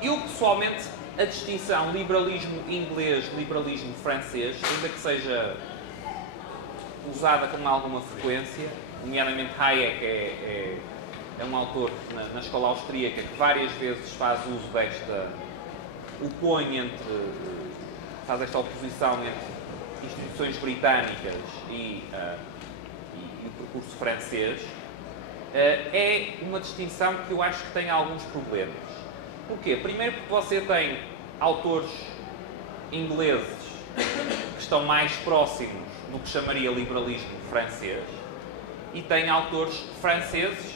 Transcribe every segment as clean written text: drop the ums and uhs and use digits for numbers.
Eu, pessoalmente, a distinção liberalismo inglês, liberalismo francês, ainda que seja usada com alguma frequência, nomeadamente Hayek é um autor na escola austríaca que várias vezes faz uso faz esta oposição entre instituições britânicas e o percurso francês. É uma distinção que eu acho que tem alguns problemas. Porquê? Primeiro porque você tem autores ingleses que estão mais próximos do que chamaria liberalismo francês e tem autores franceses,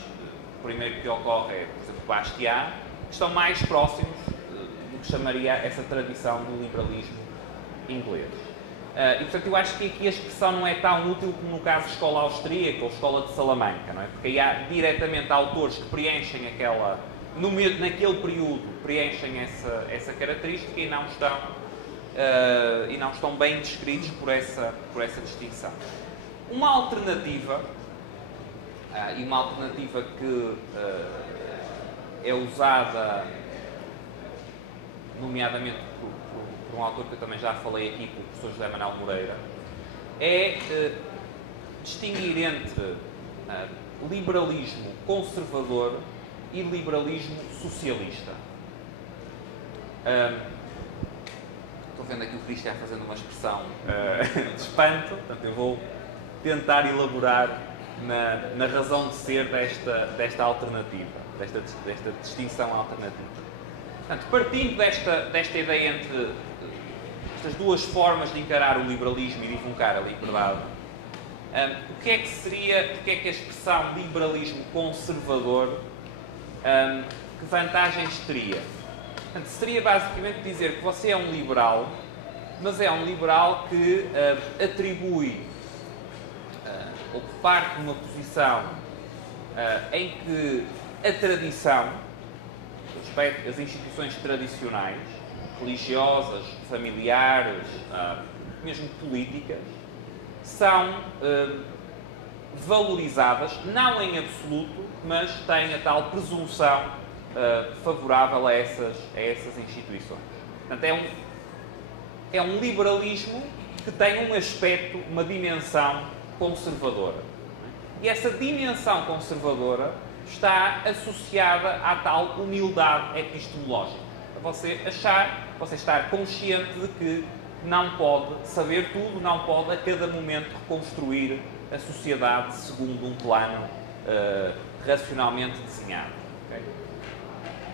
o primeiro que ocorre é, por exemplo, Bastiat, que estão mais próximos do que chamaria essa tradição do liberalismo inglês. E, portanto, eu acho que aqui a expressão não é tão útil como no caso de escola austríaca ou escola de Salamanca, não é? Porque aí há diretamente autores que preenchem naquele período, preenchem essa característica e não estão bem descritos por essa distinção. Uma alternativa, que é usada, nomeadamente por um autor que eu também já falei aqui, com o professor José Manuel Moreira, é distinguir entre liberalismo conservador e liberalismo socialista. Estou vendo aqui o Cristian fazendo uma expressão de espanto, portanto eu vou tentar elaborar na razão de ser desta alternativa, desta distinção alternativa. Portanto, partindo desta ideia entre estas duas formas de encarar o liberalismo e de evocar a liberdade, o que é que a expressão liberalismo conservador, que vantagens teria? Portanto, seria basicamente dizer que você é um liberal, mas é um liberal que atribui ou que parte de uma posição em que a tradição, as instituições tradicionais, religiosas, familiares, mesmo políticas, são valorizadas, não em absoluto, mas têm a tal presunção favorável a essas instituições. Portanto, é um liberalismo que tem um aspecto, uma dimensão conservadora. E essa dimensão conservadora está associada à tal humildade epistemológica. Você estar consciente de que não pode saber tudo, não pode a cada momento reconstruir a sociedade segundo um plano racionalmente desenhado. Okay?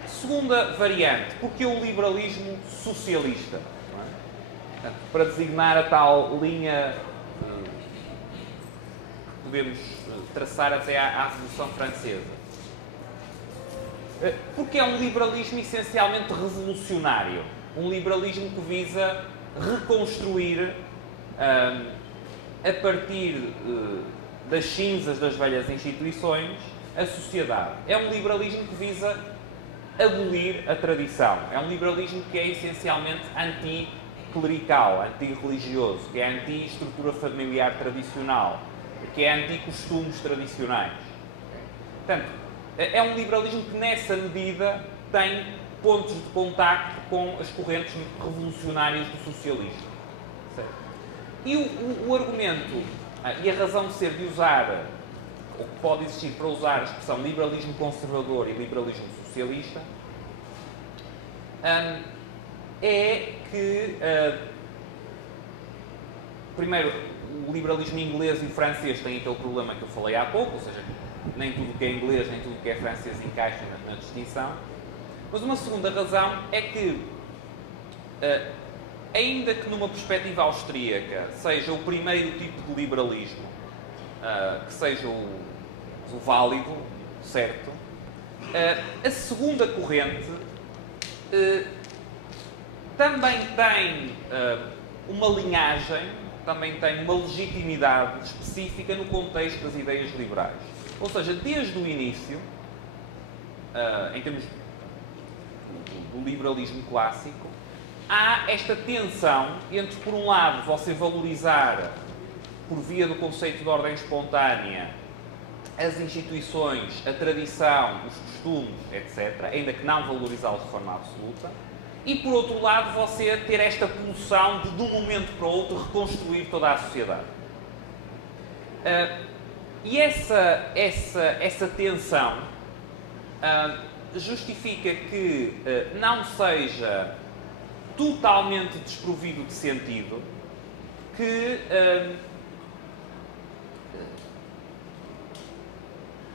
Segunda variante, porque o liberalismo socialista? Não é? Portanto, para designar a tal linha que podemos traçar até à Revolução Francesa. Porque é um liberalismo essencialmente revolucionário. Um liberalismo que visa reconstruir, a partir das cinzas das velhas instituições, a sociedade. É um liberalismo que visa abolir a tradição. É um liberalismo que é essencialmente anticlerical, antirreligioso, que é anti-estrutura familiar tradicional, que é anti-costumes tradicionais. Portanto, é um liberalismo que, nessa medida, tem pontos de contacto com as correntes revolucionárias do socialismo. Certo? E o argumento e a razão de ser de usar, ou que pode existir para usar a expressão liberalismo conservador e liberalismo socialista, é que, primeiro, o liberalismo inglês e francês têm aquele problema que eu falei há pouco, ou seja, nem tudo que é inglês, nem tudo que é francês encaixa na distinção. Mas uma segunda razão é que, ainda que numa perspectiva austríaca seja o primeiro tipo de liberalismo que seja o válido, certo, a segunda corrente também tem uma linhagem, também tem uma legitimidade específica no contexto das ideias liberais. Ou seja, desde o início, em termos do liberalismo clássico, há esta tensão entre, por um lado, você valorizar, por via do conceito de ordem espontânea, as instituições, a tradição, os costumes, etc., ainda que não valorizá-los de forma absoluta, e por outro lado você ter esta pulsão de um momento para o outro reconstruir toda a sociedade. E essa tensão justifica que não seja totalmente desprovido de sentido que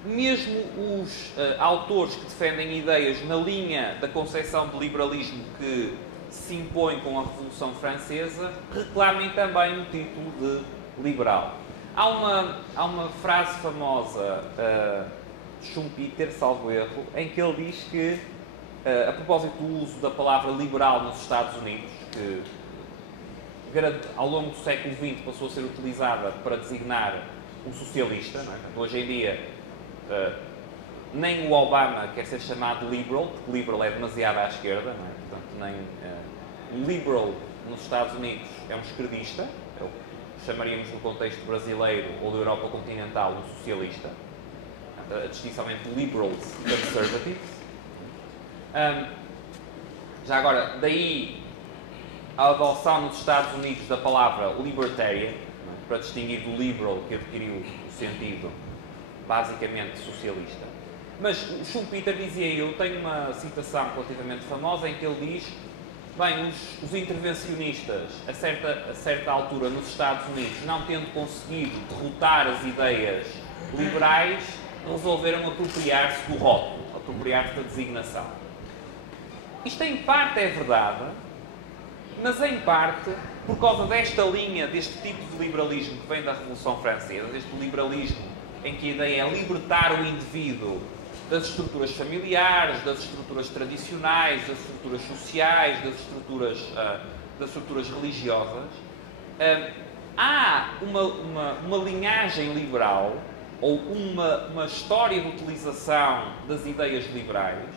mesmo os autores que defendem ideias na linha da concepção de liberalismo que se impõe com a Revolução Francesa reclamem também o título de liberal. Há uma frase famosa de Schumpeter, salvo erro, em que ele diz que, a propósito do uso da palavra liberal nos Estados Unidos, que ao longo do século XX passou a ser utilizada para designar um socialista, não é? Hoje em dia nem o Obama quer ser chamado liberal, porque liberal é demasiado à esquerda, não é? Portanto, um liberal nos Estados Unidos é um esquerdista, é o que chamaríamos no contexto brasileiro ou da Europa continental um socialista. A distinção entre liberals e conservatives. Já agora, daí a adoção nos Estados Unidos da palavra libertarian, para distinguir do liberal, que adquiriu o sentido basicamente socialista. Mas o Schumpeter dizia, eu tenho uma citação relativamente famosa em que ele diz, bem, os intervencionistas, a certa altura nos Estados Unidos, não tendo conseguido derrotar as ideias liberais, resolveram apropriar-se do rótulo, apropriar-se da designação. Isto em parte é verdade, mas em parte, por causa desta linha, deste tipo de liberalismo que vem da Revolução Francesa, deste liberalismo em que a ideia é libertar o indivíduo das estruturas familiares, das estruturas tradicionais, das estruturas sociais, das estruturas religiosas, há uma linhagem liberal ou uma história de utilização das ideias liberais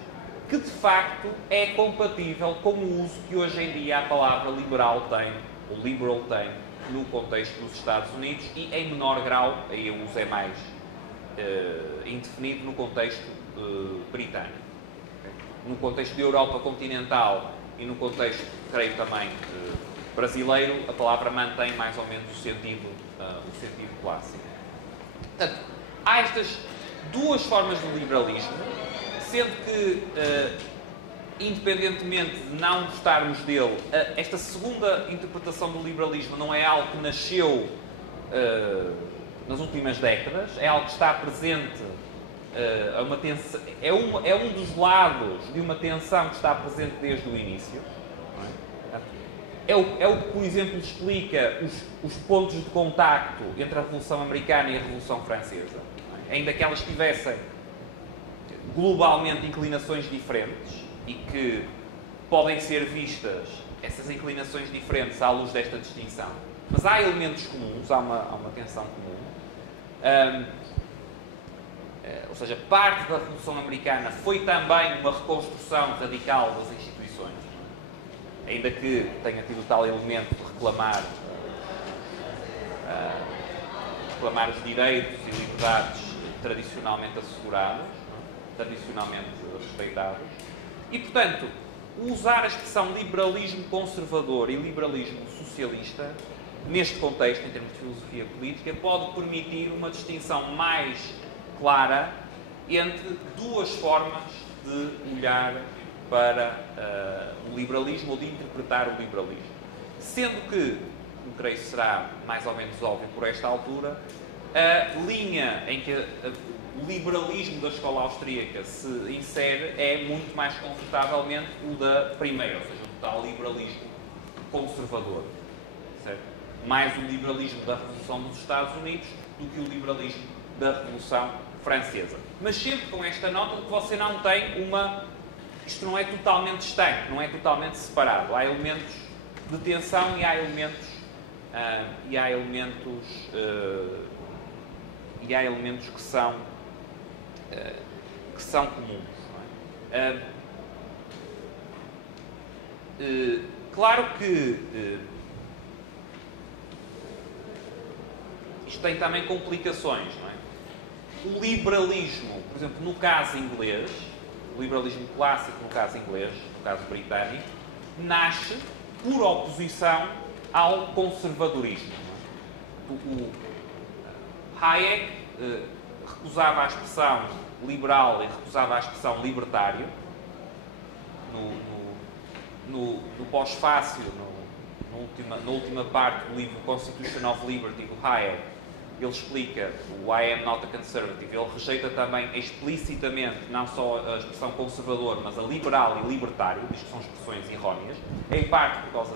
que, de facto, é compatível com o uso que hoje em dia a palavra liberal tem, ou liberal tem, no contexto dos Estados Unidos e, em menor grau, aí o uso é mais indefinido no contexto britânico. Okay? No contexto da Europa continental e no contexto, creio também, brasileiro, a palavra mantém mais ou menos o sentido clássico. Portanto, há estas duas formas de liberalismo, sendo que, independentemente de não gostarmos dele, esta segunda interpretação do liberalismo não é algo que nasceu nas últimas décadas, é algo que está presente, é um dos lados de uma tensão que está presente desde o início. É o que, por exemplo, explica os pontos de contacto entre a Revolução Americana e a Revolução Francesa. Ainda que elas tivessem globalmente inclinações diferentes e que podem ser vistas, essas inclinações diferentes, à luz desta distinção. Mas há elementos comuns, há uma tensão comum. Ou seja, parte da Revolução Americana foi também uma reconstrução radical das instituições, ainda que tenha tido tal elemento de reclamar os direitos e liberdades tradicionalmente assegurados, tradicionalmente respeitados. E, portanto, usar a expressão liberalismo conservador e liberalismo socialista, neste contexto, em termos de filosofia política, pode permitir uma distinção mais clara entre duas formas de olhar para o liberalismo ou de interpretar o liberalismo. Sendo que, como creio será mais ou menos óbvio por esta altura, a linha em que o liberalismo da escola austríaca se insere é muito mais confortavelmente o da primeira, ou seja, o tal liberalismo conservador. Certo? Mais o liberalismo da Revolução dos Estados Unidos do que o liberalismo da Revolução Francesa. Mas sempre com esta nota de que você não tem isto não é totalmente estanque, não é totalmente separado. Há elementos de tensão e há elementos que são comuns. Não é? Claro que isto tem também complicações, não é? o liberalismo, por exemplo, no caso inglês, o liberalismo clássico no caso inglês, no caso britânico, nasce por oposição ao conservadorismo. O Hayek recusava a expressão liberal e recusava a expressão libertário. No pós-fácil, na última parte do livro Constitution of Liberty, do Hayek, ele explica o I am not a conservative. Ele rejeita também explicitamente não só a expressão conservador, mas a liberal e libertário, diz que são expressões erróneas, em parte por causa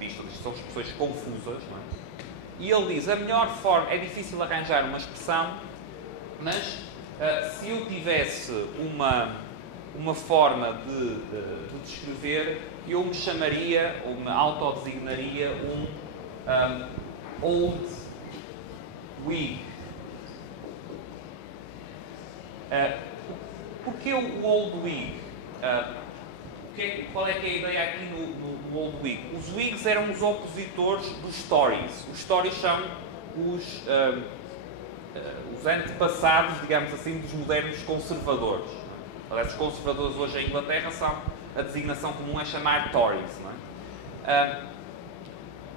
disto, diz que são expressões confusas, não é? E ele diz, a melhor forma, é difícil arranjar uma expressão, mas se eu tivesse uma forma de descrever, eu me chamaria, ou me autodesignaria Old Whig. Porquê o Old Whig? Qual é que é a ideia aqui no Old Whig? Os Whigs eram os opositores dos Tories. Os Tories são os antepassados, digamos assim, dos modernos conservadores. Aliás, os conservadores hoje em Inglaterra são, a designação comum é chamar Tories. Não é?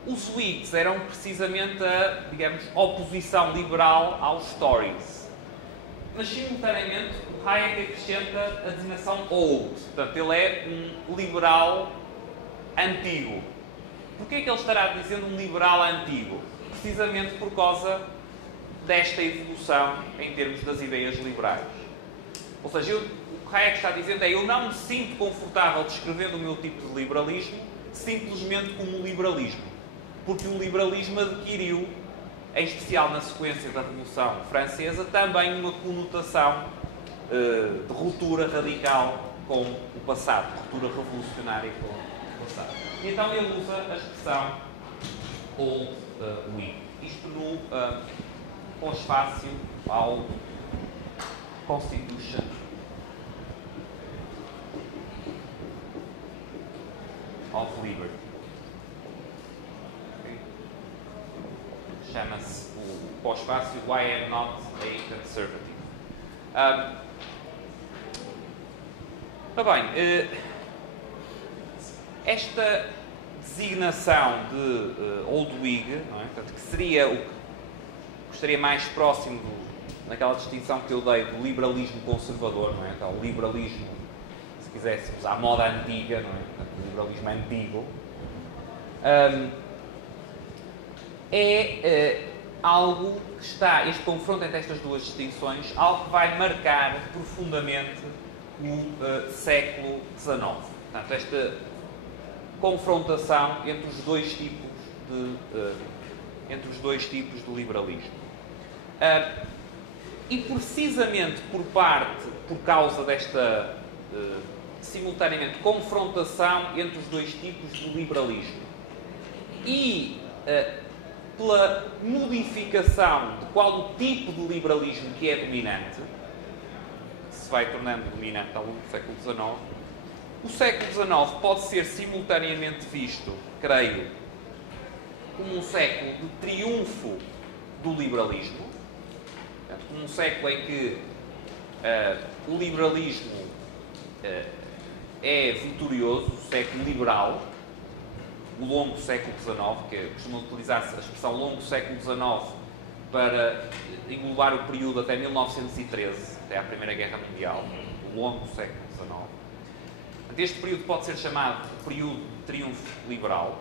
Os Whigs eram precisamente a, digamos, oposição liberal aos Tories. Mas, simultaneamente, o Hayek acrescenta a designação old. Portanto, ele é um liberal antigo. Porquê é que ele estará dizendo um liberal antigo? Precisamente por causa desta evolução em termos das ideias liberais. Ou seja, o que Hayek está dizendo é eu não me sinto confortável descrevendo o meu tipo de liberalismo simplesmente como liberalismo. Porque o liberalismo adquiriu, em especial na sequência da Revolução Francesa, também uma conotação de ruptura radical com o passado, de ruptura revolucionária com o passado. E então ele usa a expressão Old Whig. Isto no pós-fácil ao Constitution of Liberty. Chama-se o pós-fácil I am not a conservative. Bem, esta designação de Old Whig, não é? Portanto, que seria o que estaria mais próximo naquela distinção que eu dei do liberalismo conservador, não é? Então, o liberalismo, se quiséssemos, à moda antiga, não é? Portanto, o liberalismo antigo, é algo que está, este confronto entre estas duas distinções, algo que vai marcar profundamente o século XIX. Portanto, esta confrontação entre os dois tipos de liberalismo. E precisamente por causa desta simultaneamente confrontação entre os dois tipos de liberalismo e pela modificação de qual o tipo de liberalismo que é dominante, que se vai tornando dominante ao longo do século XIX, o século XIX pode ser simultaneamente visto, creio, como um século de triunfo do liberalismo, portanto, como um século em que o liberalismo é vitorioso, o século liberal, o longo século XIX, que costuma utilizar-se a expressão longo século XIX para englobar o período até 1913, até à Primeira Guerra Mundial, o longo século XIX. Este período pode ser chamado o período de triunfo liberal.